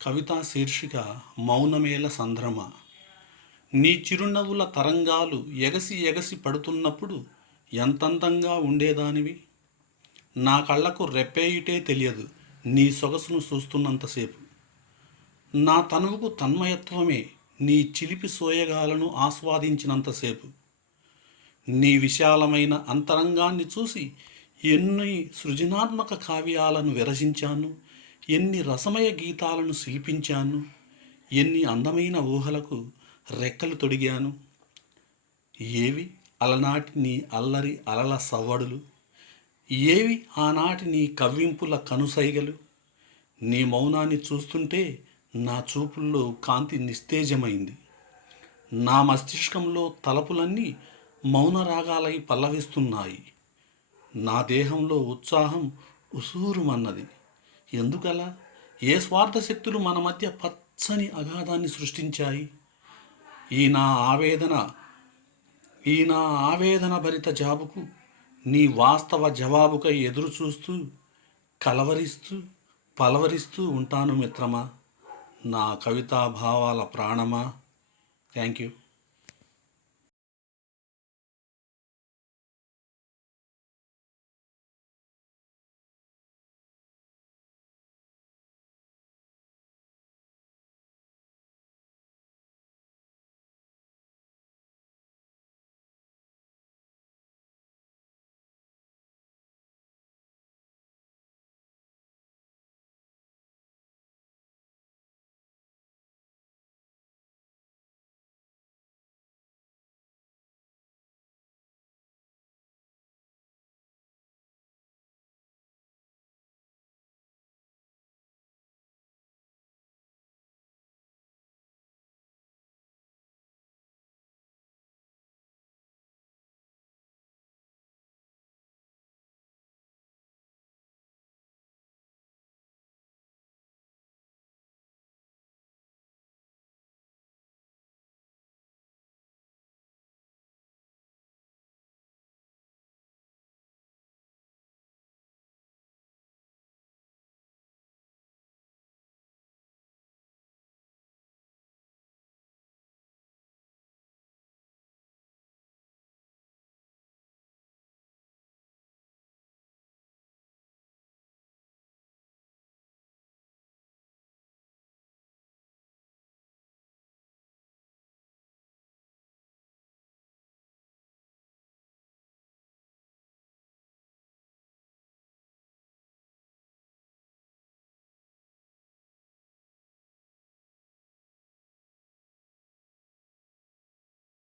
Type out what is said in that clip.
కవితా శీర్షిక మౌనమేల సంద్రమ. నీ చిరునవ్వుల తరంగాలు ఎగసి ఎగసి పడుతున్నప్పుడు ఎంతంతంగా ఉండేదానివి. నా కళ్ళకు రెప్పేయుటే తెలియదు నీ సొగసును చూస్తున్నంతసేపు. నా తనువుకు తన్మయత్వమే నీ చిలిపి సోయగాలను ఆస్వాదించినంతసేపు. నీ విశాలమైన అంతరంగాన్ని చూసి ఎన్ని సృజనాత్మక కావ్యాలను విరచించాను, ఎన్ని రసమయ గీతాలను శిల్పించాను, ఎన్ని అందమైన ఊహలకు రెక్కలు తొడిగాను. ఏవి అలనాటి నీ అల్లరి అలల సవ్వడులు, ఏవి ఆనాటి నీ కవ్వింపుల కనుసైగలు. నీ మౌనాన్ని చూస్తుంటే నా చూపుల్లో కాంతి నిస్తేజమైంది. నా మస్తిష్కంలో తలపులన్నీ మౌనరాగాలై పల్లవిస్తున్నాయి. నా దేహంలో ఉత్సాహం ఉసూరుమన్నది. ఎందుకలా? ఏ స్వార్థ శక్తులు మన మధ్య పచ్చని అగాధాన్ని సృష్టించాయి? ఈ నా ఆవేదన ఈ నా ఆవేదన భరిత జాబుకు నీ వాస్తవ జవాబుకై ఎదురు చూస్తూ కలవరిస్తూ పలవరిస్తూ ఉంటాను మిత్రమా, నా కవితా భావాల ప్రాణమా. Thank you.